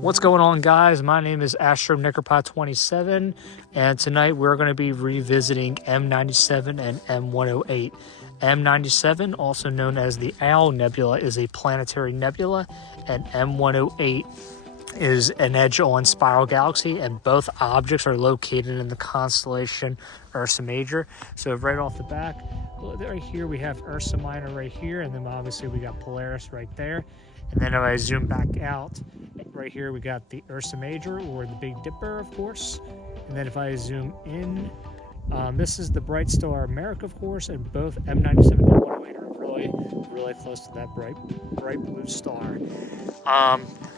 What's going on, guys? My name is Astrophotography, and tonight we're going to be revisiting M97 and M108. M97, also known as the Owl Nebula, is a planetary nebula, and M108 is an edge-on spiral galaxy, and both objects are located in the constellation Ursa Major. So right off the back, right here we have Ursa Minor right here, and then obviously we got Polaris right there. And then if I zoom back out, right here we got the Ursa Major, or the Big Dipper, of course. And then if I zoom in, this is the bright star America, of course, and both M97 and M108 are really close to that bright blue star.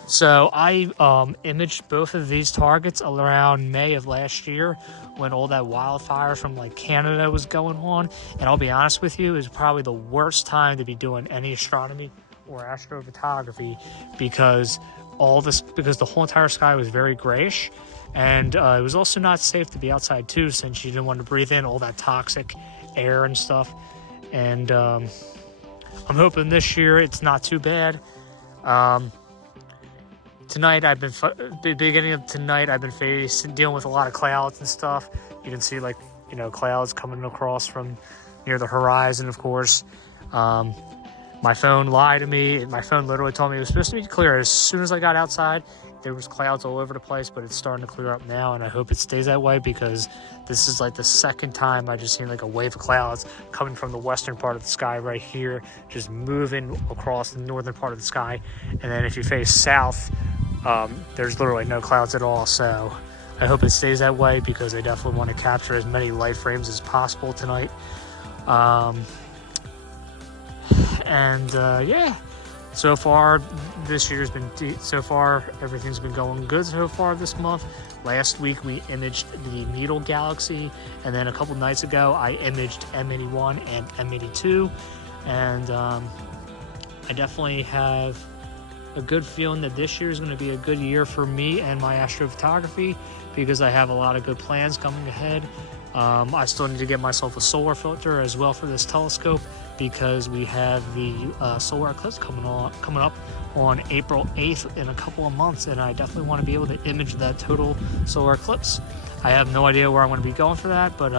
So I imaged both of these targets around May of last year when all that wildfire from like Canada was going on. And I'll be honest with you, it was probably the worst time to be doing any astronomy or astrophotography because the whole entire sky was very grayish, and it was also not safe to be outside too, since you didn't want to breathe in all that toxic air and stuff. And I'm hoping this year it's not too bad. Tonight beginning of tonight I've been dealing with a lot of clouds and stuff. You can see clouds coming across from near the horizon, of course. My phone lied to me. My phone literally told me it was supposed to be clear. As soon as I got outside, there was clouds all over the place, but it's starting to clear up now, and I hope it stays that way because this is like the second time I just seen like a wave of clouds coming from the western part of the sky right here, just moving across the northern part of the sky. And then if you face south, there's literally no clouds at all. So I hope it stays that way because I definitely want to capture as many light frames as possible tonight. Yeah, so far this year's been everything's been going good so far this month. Last week we imaged the Needle Galaxy, and then a couple nights ago I imaged M81 and M82, and I definitely have a good feeling that this year is going to be a good year for me and my astrophotography because I have a lot of good plans coming ahead. I still need to get myself a solar filter as well for this telescope because we have the solar eclipse coming up on April 8th in a couple of months, and I definitely want to be able to image that total solar eclipse. I have no idea where I'm going to be going for that, but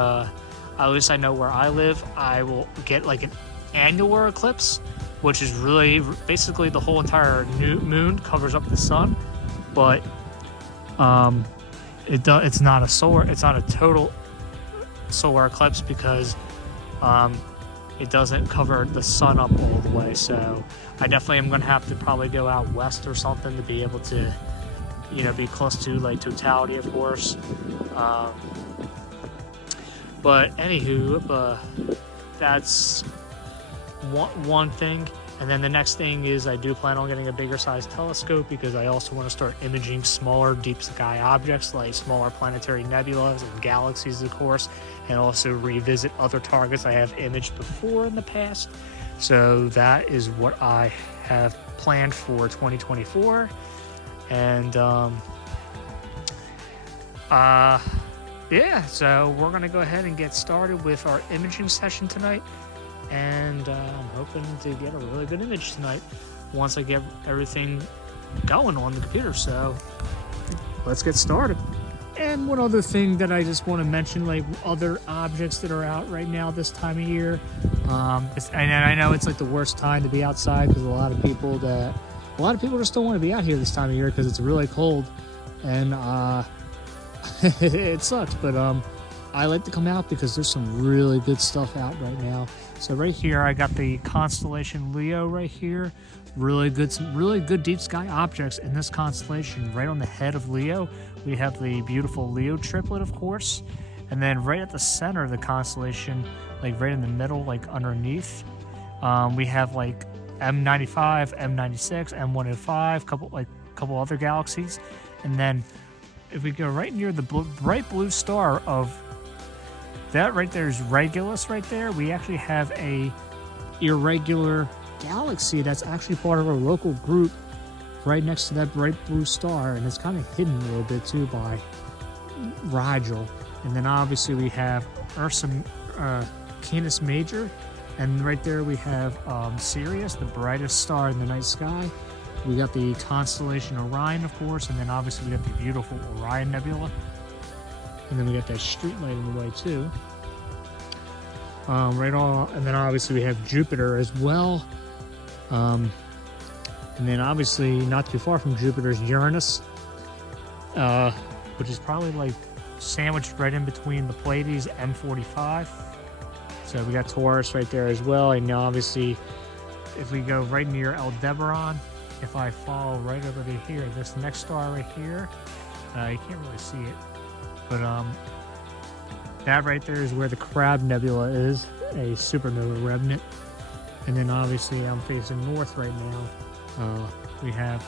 at least I know where I live. I will get like an annular eclipse, which is really basically the whole entire moon covers up the sun, but it's not a total solar eclipse because it doesn't cover the sun up all the way. So I definitely am going to have to probably go out west or something to be able to be close to like totality, of course. But anywho, that's one thing. And then the next thing is I do plan on getting a bigger size telescope because I also want to start imaging smaller deep sky objects like smaller planetary nebulas and galaxies, of course, and also revisit other targets I have imaged before in the past. So that is what I have planned for 2024. And yeah, so we're going to go ahead and get started with our imaging session tonight. And I'm hoping to get a really good image tonight once I get everything going on the computer. So let's get started. And one other thing that I just want to mention, like other objects that are out right now this time of year. And I know it's like the worst time to be outside because a lot of people just don't want to be out here this time of year because it's really cold, and it sucks. But I like to come out because there's some really good stuff out right now. So right here, I got the constellation Leo right here. Some really good deep sky objects in this constellation. Right on the head of Leo, we have the beautiful Leo triplet, of course. And then right at the center of the constellation, like right in the middle, like underneath, we have like M95, M96, M105, couple other galaxies. And then if we go right near the bright blue star of that right there is Regulus right there. We actually have a irregular galaxy that's actually part of our local group right next to that bright blue star, and it's kind of hidden a little bit too by Rigel. And then obviously we have Ursa Canis Major, and right there we have Sirius, the brightest star in the night sky. We got the constellation Orion, of course, and then obviously we got the beautiful Orion Nebula. And then we got that street light in the way too. And then obviously we have Jupiter as well. And then obviously not too far from Jupiter is Uranus, which is probably like sandwiched right in between the Pleiades, M45. So we got Taurus right there as well. And now obviously if we go right near Aldebaran, if I fall right over to here, this next star right here, you can't really see it, but that right there is where the Crab Nebula is, a supernova remnant. And then obviously I'm facing north right now. We have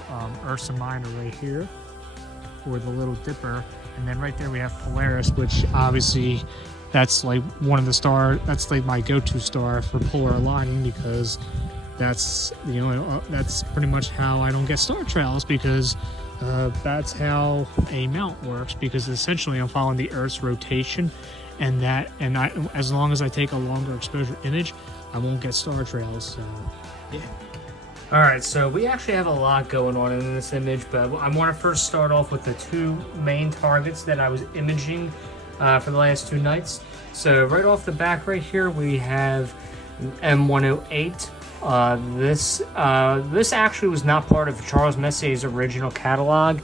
Ursa Minor right here, or the Little Dipper, and then right there we have Polaris, which obviously that's like one of the stars, that's like my go-to star for polar aligning, because that's, you know, that's pretty much how I don't get star trails, because that's how a mount works, because essentially I'm following the Earth's rotation, and as long as I take a longer exposure image, I won't get star trails. So yeah. All right, so we actually have a lot going on in this image, but I want to first start off with the two main targets that I was imaging for the last two nights. So right off the back right here, we have M108. This actually was not part of Charles Messier's original catalog.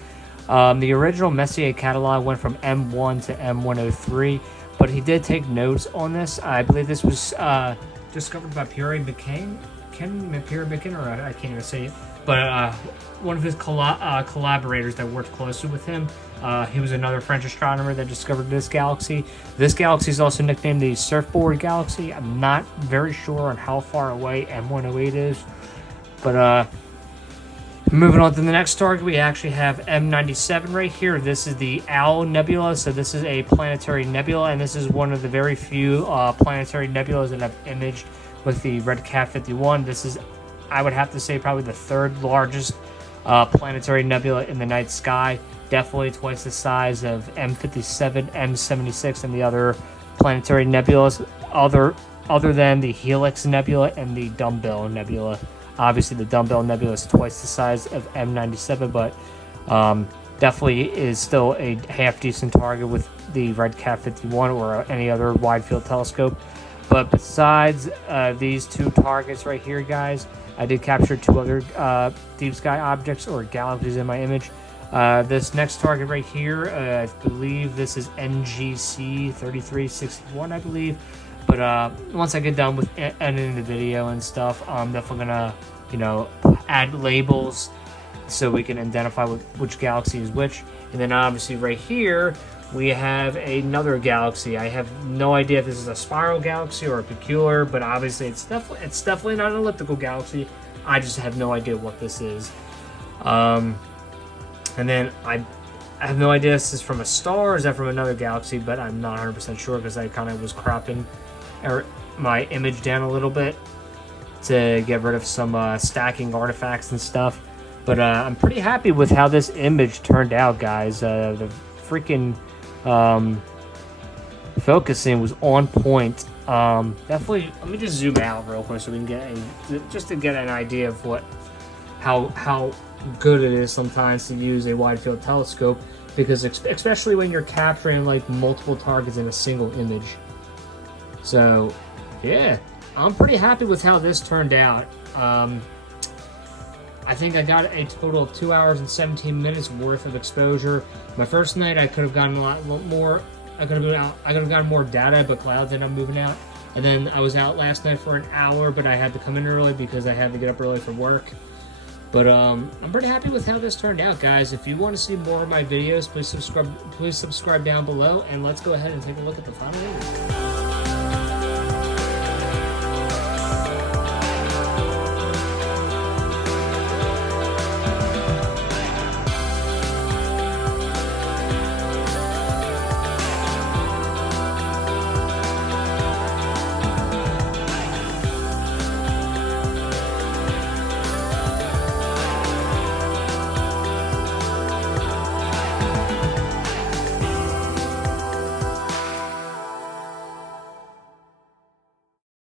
The original Messier catalog went from M1 to M103, but he did take notes on this. I believe this was discovered by Pierre McCain, or I can't even say it, but one of his collaborators that worked closely with him. He was another French astronomer that discovered this galaxy. This galaxy is also nicknamed the Surfboard Galaxy. I'm not very sure on how far away M108 is, but moving on to the next target, we actually have M97 right here. This is the Owl Nebula, so this is a planetary nebula, and this is one of the very few planetary nebulas that I've imaged with the Red Cat 51. This is, I would have to say, probably the third largest planetary nebula in the night sky. Definitely twice the size of M57, M76, and the other planetary nebulas, other than the Helix Nebula and the Dumbbell Nebula. Obviously, the Dumbbell Nebula is twice the size of M97, but definitely is still a half-decent target with the Red Cat 51 or any other Widefield telescope. But besides these two targets right here, guys, I did capture two other deep sky objects or galaxies in my image. This next target right here, I believe this is NGC 3361, I believe. But once I get done with editing the video and stuff, I'm definitely gonna, you know, add labels so we can identify which galaxy is which. And then obviously right here we have another galaxy. I have no idea if this is a spiral galaxy or a peculiar, but obviously it's definitely not an elliptical galaxy. I just have no idea what this is. And then I have no idea if this is from a star or is that from another galaxy, but I'm not 100% sure because I kind of was cropping my image down a little bit to get rid of some stacking artifacts and stuff. But I'm pretty happy with how this image turned out, guys. The freaking focusing was on point. Definitely, let me just zoom out real quick so we can get just to get an idea of how good it is sometimes to use a wide field telescope, because especially when you're capturing like multiple targets in a single image. So yeah, I'm pretty happy with how this turned out. I think I got a total of 2 hours and 17 minutes worth of exposure. My first night I could have gotten a lot more. I could have gotten more data, but clouds ended up moving out. And then I was out last night for an hour, but I had to come in early because I had to get up early for work. But I'm pretty happy with how this turned out, guys. If you want to see more of my videos, please subscribe down below, and let's go ahead and take a look at the final image.